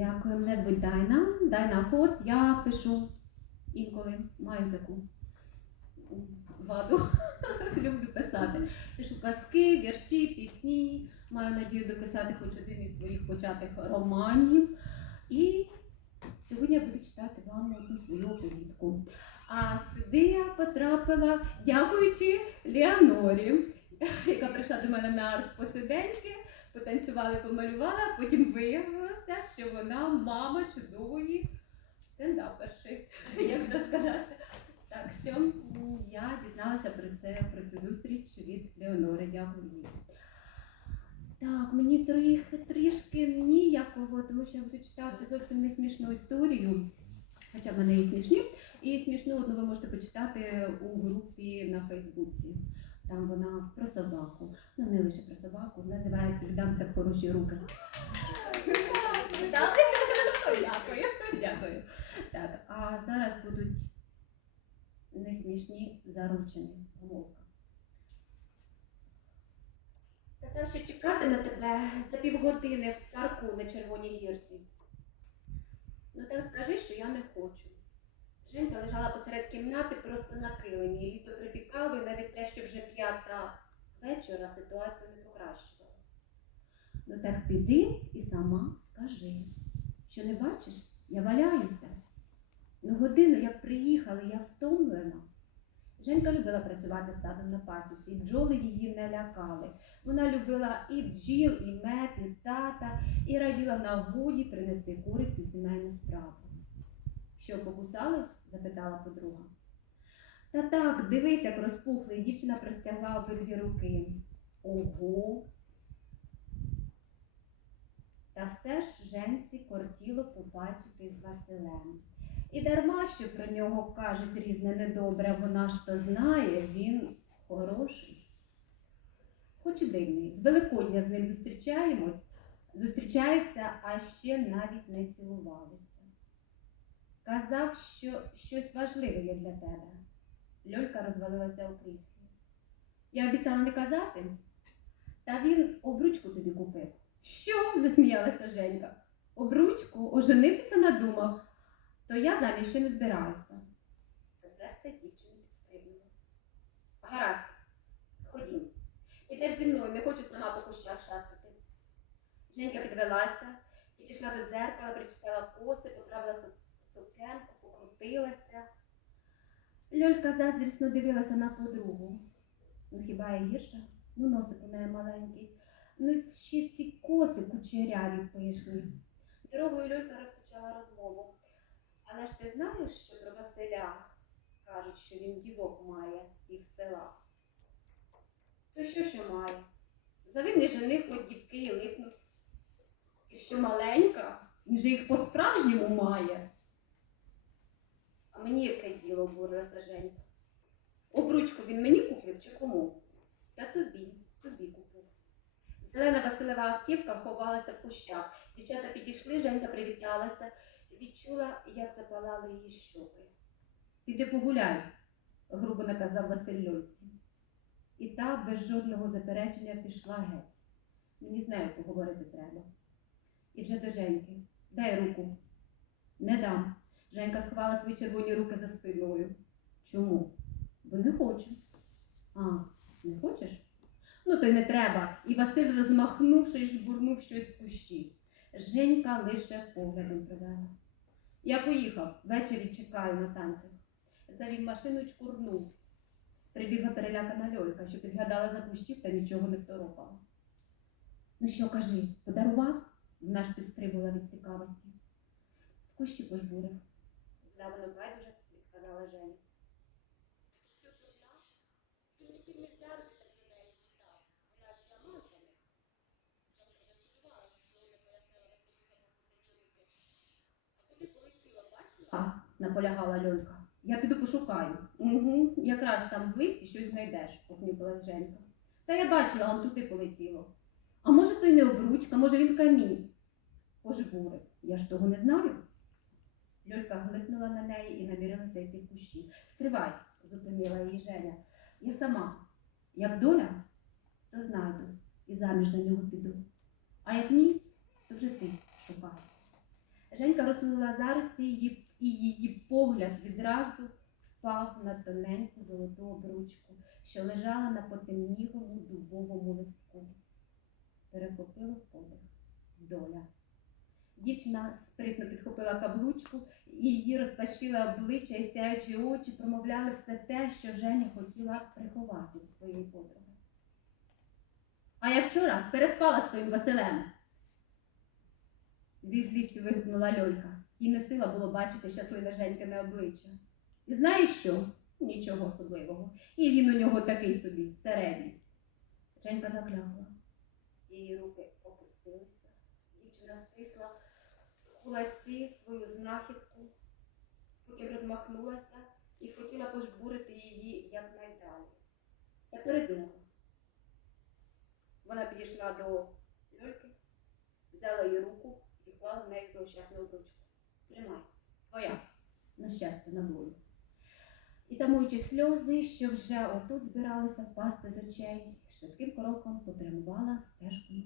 Дякую, мене звуть Дайна. Дайна Хорт. Я пишу інколи, маю таку ваду. Люблю писати. Пишу казки, вірші, пісні. Маю надію дописати хоч один із своїх початих романів. І сьогодні я буду читати вам одну свою оповідку. А сюди я потрапила, дякуючи Леонорі, яка прийшла до мене на арт-посиденьки потанцювали, помалювала, потім виявилося, що вона мама чудової стендаперши, як це сказати. Так що я дізналася про це, про цю зустріч від Леонори. Дякую. Так, мені трохи трішки ніякого, тому що я буду читати зовсім не смішну історію, хоча в мене і смішні. І смішну одну ви можете почитати у групі на Фейсбуці. Там вона про собаку. Ну, не лише про собаку, називається Віддамся в хороші руки. Дякую. Дякую. Так, а зараз будуть несмішні заручені. Помолка. Сказав, що чекатиме тебе за півгодини в парку на Червоній гірці. Ну так скажи, що я не хочу. Женька лежала посеред кімнати просто на килимі. Літо припікало, і навіть те, що вже п'ята вечора ситуацію не покращувала. Ну так піди і сама скажи, що не бачиш, я валяюся. Ну, годину як приїхали, я втомлена. Женька любила працювати стадом на пасіці, бджоли її не лякали. Вона любила і бджіл, і мед, і тата, і раділа нагоді принести користь у сімейну справу. Що покусалось? запитала подруга. Та так, дивись, як розпухли, дівчина простягла обидві руки. Ого, та все ж Женці кортіло побачити з Василем. І дарма, що про нього кажуть різне недобре, вона ж то знає, він хороший. Хоч і дивний, з Великодня з ним зустрічаємось, зустрічається, а ще навіть не цілувалися. Казав, що щось важливе є для тебе. Льолька розвалилася у кріслі. Я обіцяла не казати, та він обручку тобі купив. Що? засміялася Женька. Обручку, оженитися надумав, то я заміж ще не збираюся. Серце дівчини підстрибнуло. Гаразд, ходім. Ідеш зі мною, не хочу сама по кущах шастати. Женька підвелася, підійшла до дзеркала, причесала коси, поправила су- сукенку, покрутилася. Льолька заздрісно дивилася на подругу. Ну хіба я гірша? Ну носик у неї маленький. Ну ще ці коси кучеряві пишні. Дорогою Льолька розпочала розмову. Але ж ти знаєш, що про Василя кажуть, що він дівок має із села. То що що має? Завидний жених, от дівки і липнуть. І що маленька, Він же їх по-справжньому має. Мені яке діло бурилася Женька. Обручку він мені купив чи кому? Та тобі, тобі купив. Зелена Василева автівка ховалася в кущах. Дівчата підійшли, Женька привіталася, відчула, як запалали її щоки. Піди погуляй, грубо наказав Василь Льольці. І та без жодного заперечення пішла геть. Мені з нею поговорити треба. І вже до Женьки. Дай руку. Не дам. Женька сховала свої червоні руки за спиною. Чому? Бо не хочу. А, не хочеш? Ну то й не треба. І Василь, розмахнувшись, жбурнув щось в кущі. Женька лише поглядом провела. Я поїхав, ввечері чекаю на танцях. Завів машину чкурнув. Прибігла перелякана льолька, що підглядала за кущів та нічого не второпала. Ну що, кажи, подарував? Вона ж підстрибувала від цікавості. В кущі пожбурив. Здавано байдуже відказала Женя. Ти вона з діамантами. Жанка куди полетіла, бачила? Наполягала Льолька. Я піду пошукаю. Угу, якраз там листі щось знайдеш, похнюпилась Женька. Та я бачила, он туди полетіло. А може, то й не обручка, може він камінь. Пожбурив. Я ж того не знаю. Льолька глипнула на неї і намірилася йти в кущі. Стривай, зупинила її Женя. Я сама. Як доля, то знайду і заміж за нього піду. А як ні, то вже ти шукай. Женька розсунула зарості її, і її погляд відразу впав на тоненьку золоту обручку, що лежала на потемнілому дубовому листку. Перехопило подих. Доля. Дівчина спритно підхопила каблучку, і її розпашила обличчя і сяючі очі промовляли все те, що Женя хотіла приховати від своєї подруги. А я вчора переспала з твоїм Василем. Зі злістю вигукнула Льолька. Їй не сила було бачити щасливе Женькине обличчя. І знаєш що? Нічого особливого. І він у нього такий собі, середній. Женька заклякла. Її руки опустилися. Дівчина стисла кулаці свою знахідку, потім розмахнулася і хотіла пожбурити її якнайдалі. Я передумала. Вона підійшла до Льольки, взяла її руку і вклала в неї злощасну обручку. Тримай, твоя. на щастя, на волю. І тамуючи сльози, що вже отут збиралися впасти з очей, швидким кроком попрямувала стежкою.